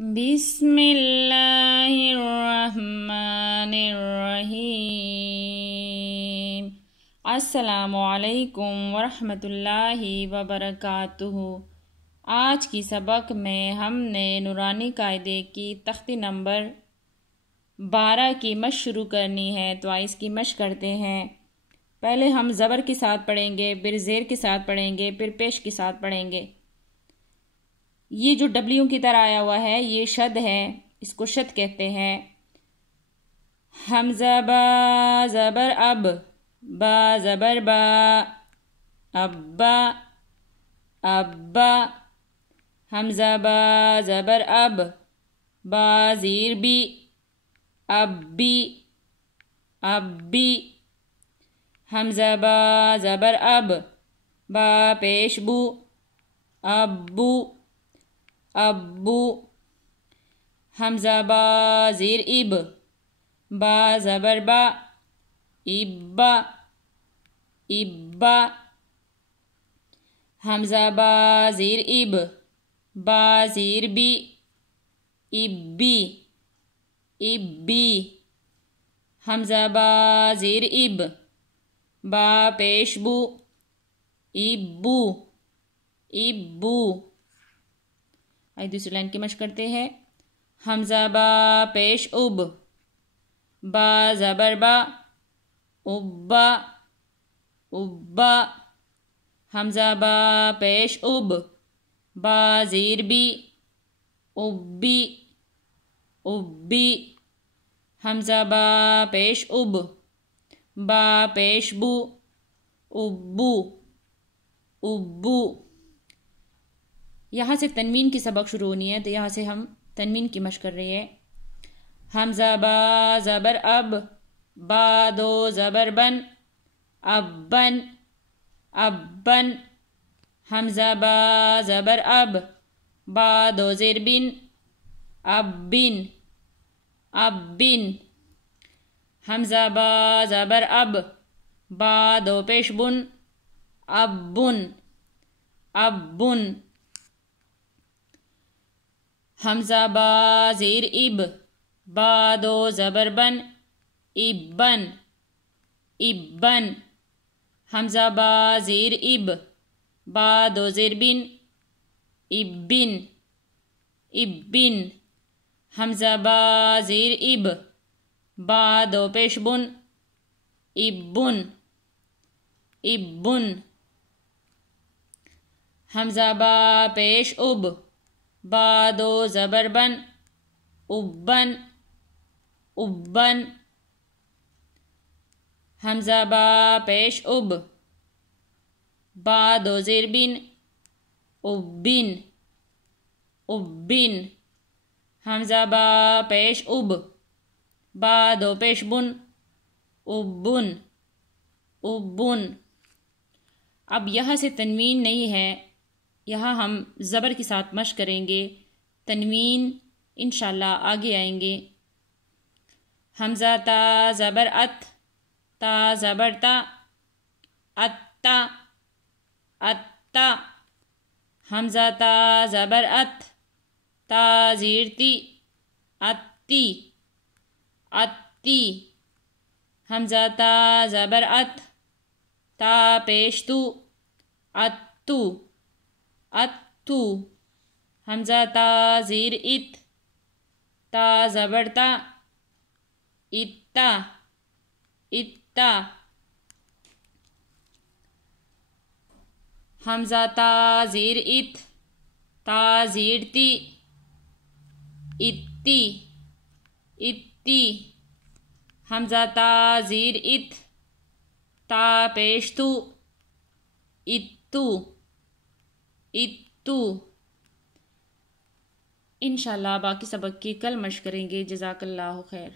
بسم اللہ الرحمن الرحیم۔ السلام علیکم ورحمۃ اللہ وبرکاتہ۔ آج کی سبق میں ہم نے نورانی قاعدے کی تختی نمبر 12 کی مشق شروع کرنی ہے، تو اس کی مشق کرتے ہیں۔ پہلے ہم زبر کے ساتھ پڑھیں گے، پھر زیر کے ساتھ پڑھیں گے، پھر پیش کے ساتھ پڑھیں گے۔ یہ جو ڈبلیوں کی طرح آیا ہوا ہے یہ شد ہے، اس کو شد کہتے ہیں۔ حمزہ با زبر اب، با زبر با، ابا ابا۔ حمزہ با زبر اب، با زیر بی، ابی ابی۔ حمزہ با زبر اب، با پیش بو، ابو ابو۔ حمزہ با زیر اب، با زبر با، ابا ابا۔ حمزہ با زیر اب، با زیر بی، ابی ابی۔ حمزہ با زیر اب، با پیش بو، ابو ابو۔ دوسری لائن کی مشق کرتے ہیں۔ حمزہ با پیش اب، با زبر با، ابا ابا۔ حمزہ با پیش اب، با زیر بی، ابی ابی۔ حمزہ با پیش اب، با پیش بو، ابو ابو۔ یہاں سے تنوین کی سبق شروع ہونی ہے، تو یہاں سے ہم تنوین کی مشق کر رہے ہیں۔ حمزہ با زبر اب، با دو زبر بن، ابن ابن۔ حمزہ با زبر اب، با دو زیر بن، ابن ابن۔ حمزہ با زبر اب، با دو پیش بن، ابن ابن۔ حمزہ با زیر اب، با دو زبر بن، ابن ابن۔ حمزہ با زیر اب، با دو زیر بن، ابن ابن۔ حمزہ با زیر اب، با دو پیش بن، ابن ابن۔ حمزہ با پیش اب، با دو زبر بن، ابن ابن۔ حمزہ با پیش اب، با دو زیر بن، ابن ابن۔ حمزہ با پیش اب، با دو پیش بن، ابن ابن۔ اب یہاں سے تنوین نہیں ہے، یہاں ہم زبر کے ساتھ مشق کریں گے، تنوین انشاءاللہ آگے آئیں گے۔ حمزہ تا زبر ات، تا زبر تا، اتا اتا۔ حمزہ تا زبر ات، تا زیر تی، اتی اتی۔ حمزہ تا زبر ات، تا پیش تو، اتو اتو۔ حمزہ تا زیر ات، تا زبر تا، اتا اتا۔ حمزہ تا زیر ات، تا زیر تی، اتی اتی۔ حمزہ تا زیر ات، تا پیش تو، اتو اتو۔ انشاءاللہ باقی سبق کی کل مشق کریں گے۔ جزاک اللہ خیر۔